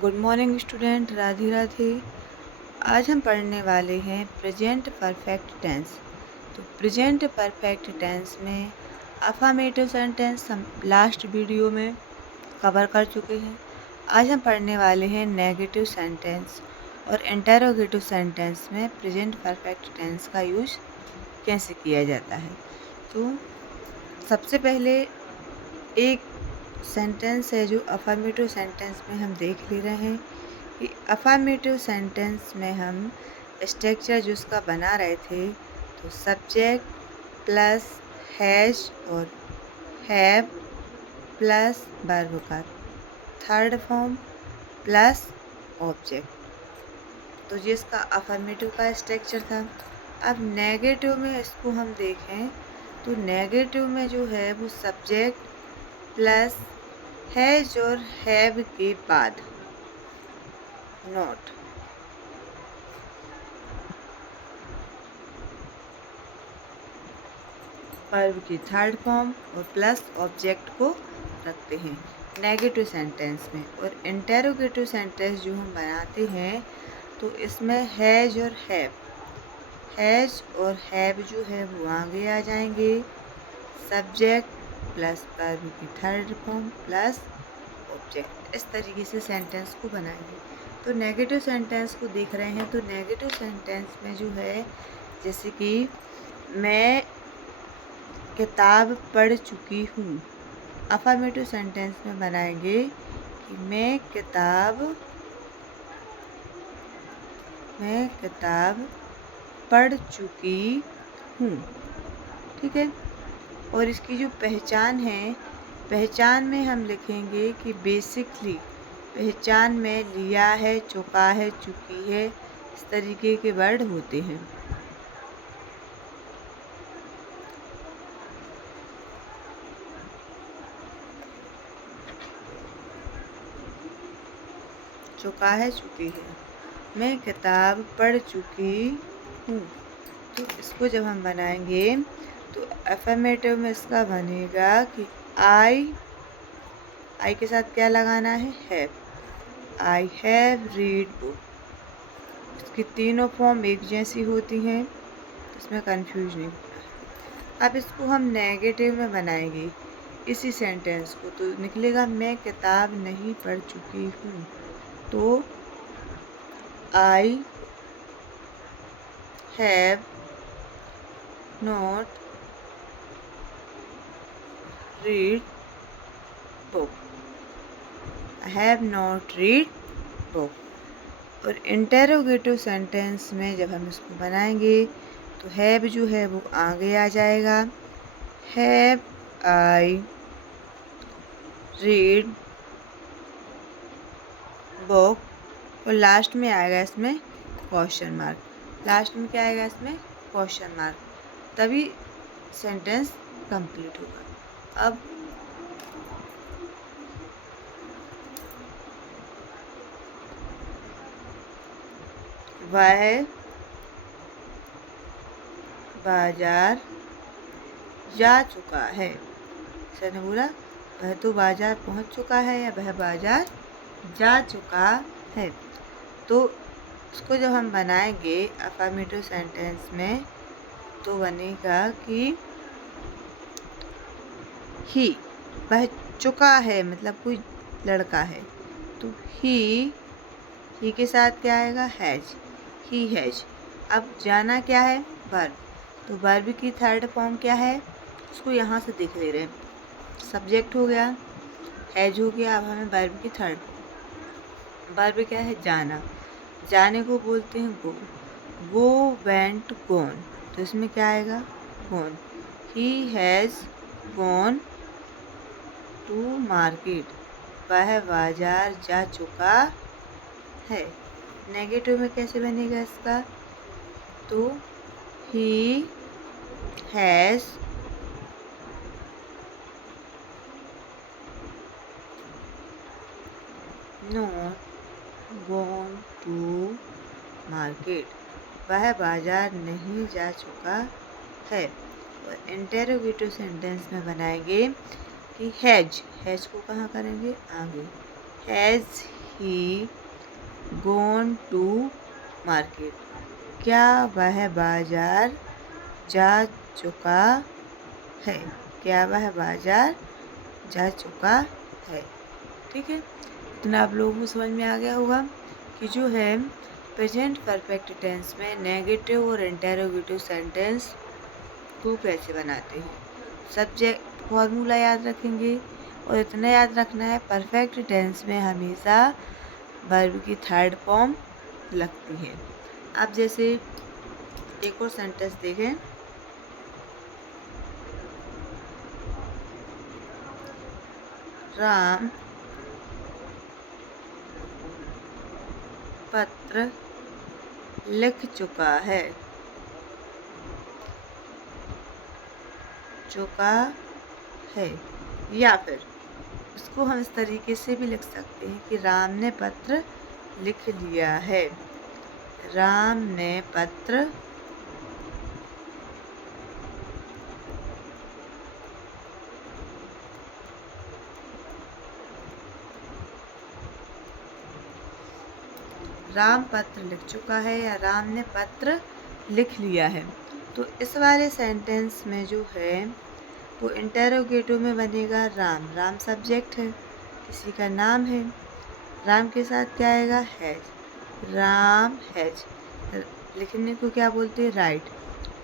Good morning student, Radhe Radhe. आज हम पढ़ने वाले हैं प्रेजेंट परफेक्ट टेंस। तो प्रेजेंट परफेक्ट टेंस में अफर्मेटिव सेंटेंस हम लास्ट वीडियो में कवर कर चुके हैं। आज हम पढ़ने वाले हैं नेगेटिव सेंटेंस और इंटरोगेटिव सेंटेंस में प्रेजेंट परफेक्ट टेंस का यूज कैसे किया जाता है। तो सबसे पहले एक सेंटेंस है जो अफर्मेटिव सेंटेंस में हम देख ले रहे हैं कि अफर्मेटिव सेंटेंस में हम स्ट्रक्चर जो उसका बना रहे थे, तो सब्जेक्ट प्लस हैज और हैव प्लस वर्ब का थर्ड फॉर्म प्लस ऑब्जेक्ट। तो जिसका अफर्मेटिव का स्ट्रक्चर था। अब नेगेटिव में इसको हम देखें तो नेगेटिव में जो है वो सब्जेक्ट प्लस हैज और हैव के बाद नॉट, वर्ब की थर्ड फॉर्म और प्लस ऑब्जेक्ट को रखते हैं नेगेटिव सेंटेंस में। और इंटेरोगेटिव सेंटेंस जो हम बनाते हैं तो इसमें हैज और हैव जो है वो आगे आ जाएंगे, सब्जेक्ट प्लस वर्ब की थर्ड फॉर्म प्लस ऑब्जेक्ट। इस तरीके से सेंटेंस को बनाएंगे। तो नेगेटिव सेंटेंस को देख रहे हैं तो नेगेटिव सेंटेंस में जो है जैसे कि मैं किताब पढ़ चुकी हूँ। अफर्मेटिव सेंटेंस में बनाएंगे कि मैं किताब पढ़ चुकी हूँ। ठीक है। और इसकी जो पहचान है, पहचान में हम लिखेंगे कि बेसिकली पहचान में लिया है, चुका है, चुकी है, इस तरीके के वर्ड होते हैं। चुका है, चुकी है, मैं किताब पढ़ चुकी हूँ। तो इसको जब हम बनाएंगे तो अफर्मेटिव में इसका बनेगा कि आई के साथ क्या लगाना है, have. I have read book. इसकी तीनों फॉर्म एक जैसी होती हैं, इसमें कंफ्यूज नहीं होना है। अब इसको हम नेगेटिव में बनाएंगे इसी सेंटेंस को, तो निकलेगा मैं किताब नहीं पढ़ चुकी हूँ। तो I have not read book. I have not read book. और इंटेरोगेटिव सेंटेंस में जब हम इसको बनाएंगे तो हैव जो है वो आगे आ जाएगा, हैव आई रीड बुक। और लास्ट में आएगा इसमें क्वेश्चन मार्क। लास्ट में क्या आएगा इसमें, क्वेश्चन मार्क, तभी सेंटेंस कंप्लीट होगा। अब वह बाजार जा चुका है। सर ने बोला वह तो बाजार पहुंच चुका है या वह बाजार जा चुका है। तो इसको जब हम बनाएंगे अफर्मेटिव सेंटेंस में तो बनेगा कि ही, वह चुका है मतलब कोई लड़का है, तो ही के साथ क्या आएगा, हैज, ही हैज। अब जाना क्या है, वर्ब, तो वर्ब की थर्ड फॉर्म क्या है, उसको यहाँ से देख ले रहे हैं। सब्जेक्ट हो गया, हैज हो गया, अब हमें वर्ब की थर्ड, वर्ब क्या है, जाना। जाने को बोलते हैं गो, गो वेंट गॉन, तो इसमें क्या आएगा, gone. He has gone to market, वह बाजार जा चुका है। नेगेटिव में कैसे बनेगा इसका, तो he has not gone to market, वह बाजार नहीं जा चुका है। और इंटेरोगेटिव सेंटेंस में बनाएंगे कि हैज को कहाँ करेंगे, आगे, has he gone to market? क्या वह बाजार जा चुका है? क्या वह बाजार जा चुका है? ठीक है, इतना आप लोगों को समझ में आ गया होगा कि जो है प्रेजेंट परफेक्ट टेंस में नेगेटिव और इंटेरोगेटिव सेंटेंस को कैसे बनाते हैं। सब्जेक्ट फॉर्मूला याद रखेंगे और इतना याद रखना है, परफेक्ट टेंस में हमेशा वर्ब की थर्ड फॉर्म लगती है। अब जैसे एक और सेंटेंस देखें, राम पत्र लिख चुका है। चुका है, या फिर इसको हम इस तरीके से भी लिख सकते हैं कि राम ने पत्र लिख लिया है। राम ने पत्र राम पत्र लिख चुका है या राम ने पत्र लिख लिया है। तो इस वाले सेंटेंस में जो है वो इंटेरोगेटिव में बनेगा राम। राम सब्जेक्ट है, किसी का नाम है। राम के साथ क्या आएगा? हैज। राम हैज। लिखने को क्या बोलते हैं? राइट।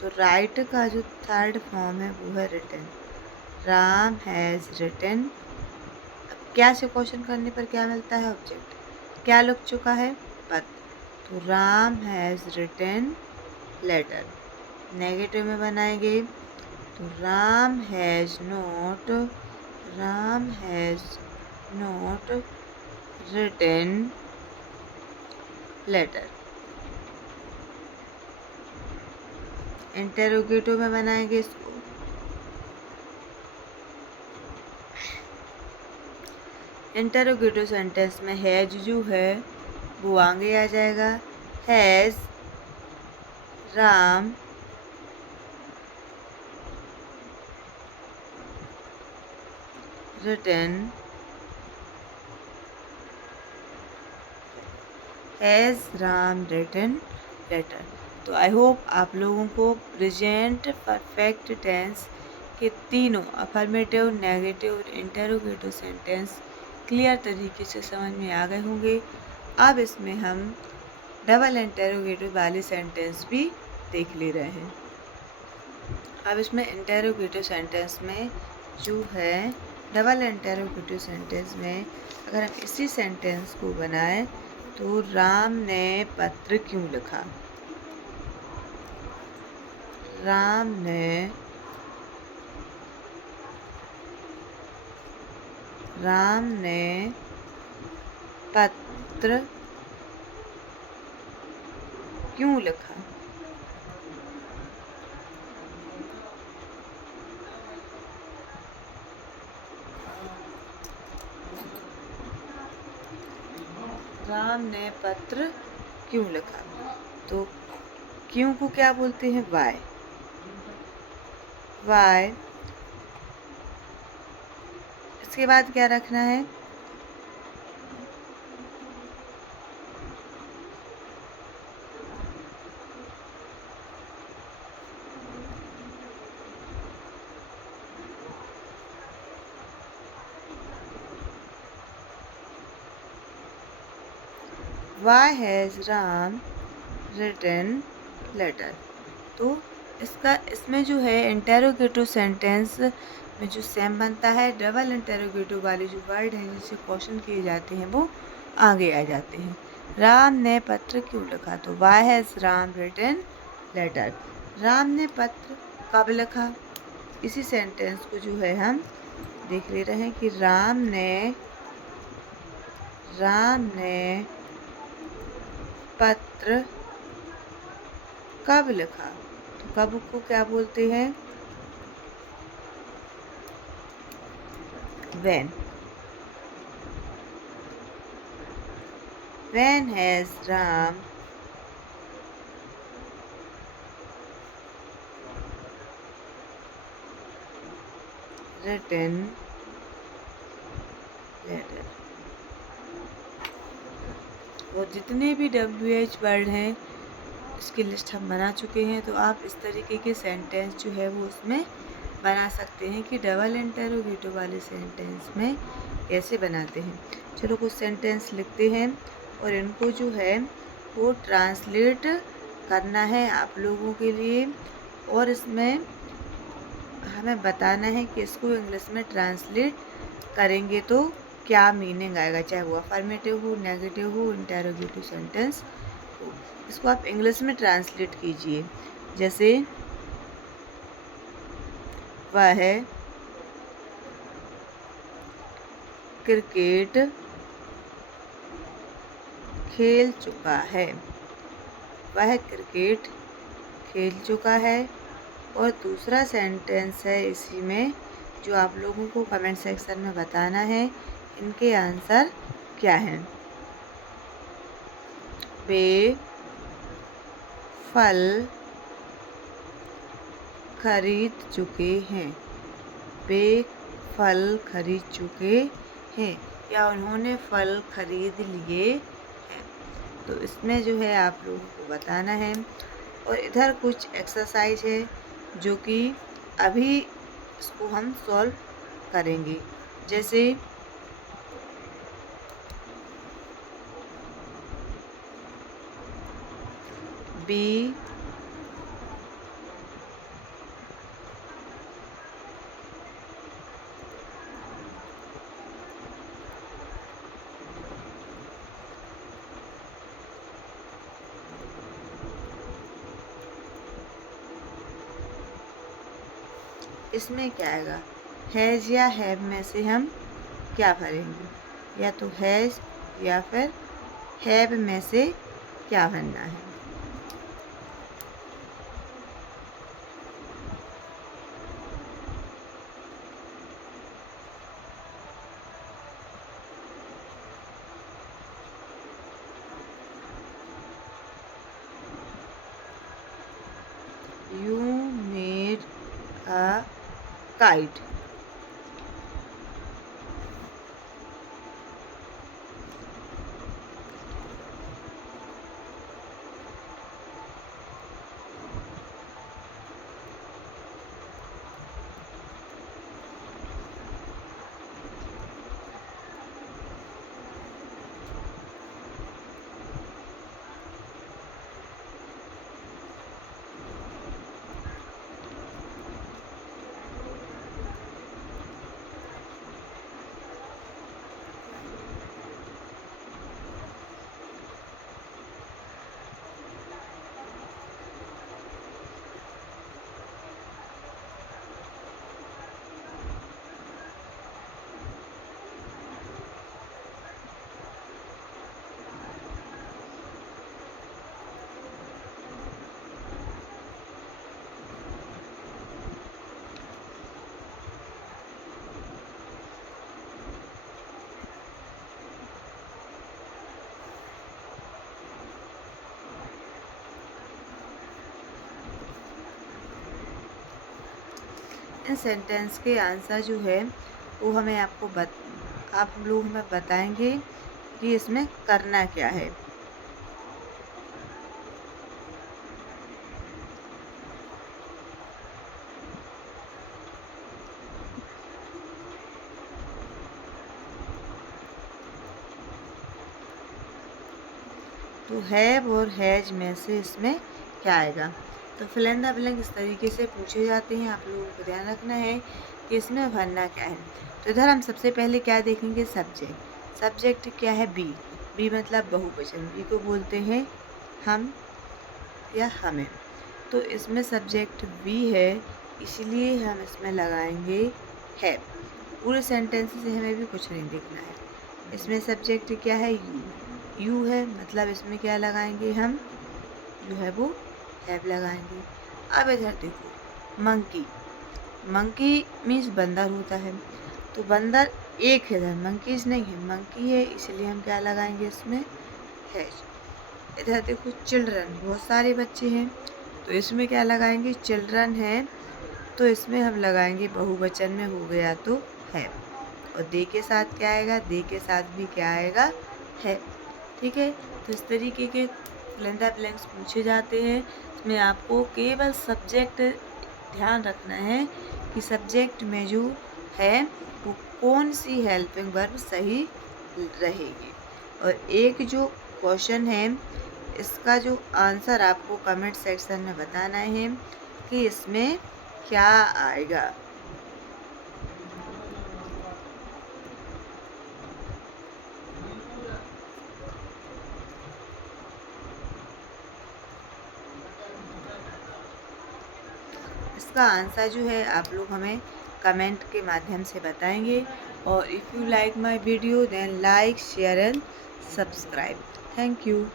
तो राइट का जो थर्ड फॉर्म है वो है रिटन। Ram has written. अब क्या से क्वेश्चन करने पर क्या मिलता है? ऑब्जेक्ट। क्या लिख चुका है? पत्र। तो Ram has written letter. Negative में बनाएंगे तो Ram has not written letter. Interrogative में बनाएंगे इसको, इंटेरोगेटिव सेंटेंस में हैज जो है वो आगे आ जाएगा। Has Ram written letter. तो आई होप आप लोगों को प्रेजेंट परफेक्ट टेंस के तीनों अफर्मेटिव, नेगेटिव और इंटेरोगेटिव सेंटेंस क्लियर तरीके से समझ में आ गए होंगे। अब इसमें हम डबल इंटेरोगेटिव वाले सेंटेंस भी देख ले रहे हैं। अब इसमें इंटेरोगेटिव सेंटेंस में जो है डबल इंटेरोगेटिव सेंटेंस में अगर हम इसी सेंटेंस को बनाएं तो राम ने पत्र क्यों लिखा? राम ने पत्र क्यों लिखा? राम ने पत्र क्यों लिखा? तो क्यों को क्या बोलते हैं? वाई। इसके बाद क्या रखना है? Why has Ram written letter? तो इसमें जो है इंटेरोगेटिव सेंटेंस में जो सेम बनता है, डबल इंटेरोगेटिव वाले जो वर्ड हैं जिससे क्वेश्चन किए जाते हैं वो आगे आ जाते हैं। राम ने पत्र क्यों लिखा? तो why has Ram written letter. Ram ने पत्र कब लिखा? इसी सेंटेंस को जो है हम देख ले रहे हैं कि राम ने पत्र कब लिखा? तो कब को क्या बोलते हैं? when has Ram written letter? और जितने भी WH वर्ड हैं इसकी लिस्ट हम बना चुके हैं। तो आप इस तरीके के सेंटेंस जो है वो उसमें बना सकते हैं कि डबल इंटरोगेटिव वाले सेंटेंस में कैसे बनाते हैं। चलो कुछ सेंटेंस लिखते हैं और इनको जो है वो ट्रांसलेट करना है आप लोगों के लिए, और इसमें हमें बताना है कि इसको इंग्लिश में ट्रांसलेट करेंगे तो क्या मीनिंग आएगा, चाहे वो अफर्मेटिव हो, नेगेटिव हो, इंटरोगेटिव सेंटेंस हो। इसको आप इंग्लिश में ट्रांसलेट कीजिए। जैसे वह क्रिकेट खेल चुका है। वह क्रिकेट खेल चुका है। और दूसरा सेंटेंस है इसी में जो आप लोगों को कमेंट सेक्शन में बताना है इनके आंसर क्या हैं। वे फल खरीद चुके हैं। वे फल खरीद चुके हैं या उन्होंने फल खरीद लिए हैं। तो इसमें जो है आप लोगों को बताना है। और इधर कुछ एक्सरसाइज है जो कि अभी इसको हम सॉल्व करेंगे। जैसे बी इसमें क्या आएगा, हैज़ या हैव में से हम क्या भरेंगे, या तो हैज़ या फिर हैव में से क्या भरना है। You made a kite. In sentence के आंसर जो है वो हमें आप लोग हमें बताएंगे कि इसमें करना क्या है। तो हैव और हैज में से इसमें क्या आएगा। तो फिल इन द ब्लैंक इस तरीके से पूछे जाते हैं, आप लोगों को ध्यान रखना है कि इसमें भरना क्या है। तो इधर हम सबसे पहले क्या देखेंगे, सब्जेक्ट। सब्जेक्ट क्या है, बी। बी मतलब बहुवचन, बी को बोलते हैं हम या हमें। तो इसमें सब्जेक्ट बी है, इसलिए हम इसमें लगाएंगे है। पूरे सेंटेंस से हमें भी कुछ नहीं देखना है। इसमें सब्जेक्ट क्या है, यू। यू है मतलब इसमें क्या लगाएंगे हम, जो है वो हैव लगाएंगे। अब इधर देखो, मंकी। मंकी मीन्स बंदर होता है, तो बंदर एक है, इधर मंकीज नहीं है, मंकी है, इसलिए हम क्या लगाएंगे इसमें, हैज। इधर देखो, चिल्ड्रन, बहुत सारे बच्चे हैं, तो इसमें क्या लगाएंगे, चिल्ड्रन है, तो इसमें हम लगाएंगे बहुवचन में हो गया तो है। और दे के साथ क्या आएगा, दे के साथ भी क्या आएगा, है। ठीक है। तो इस तरीके के फिल इन द ब्लैंक्स पूछे जाते हैं। इसमें आपको केवल सब्जेक्ट ध्यान रखना है कि सब्जेक्ट में जो है वो कौन सी हेल्पिंग वर्ब सही रहेगी। और एक जो क्वेश्चन है इसका जो आंसर आपको कमेंट सेक्शन में बताना है कि इसमें क्या आएगा। इसका आंसर जो है आप लोग हमें कमेंट के माध्यम से बताएंगे। और if you like my video then like share and subscribe. Thank you.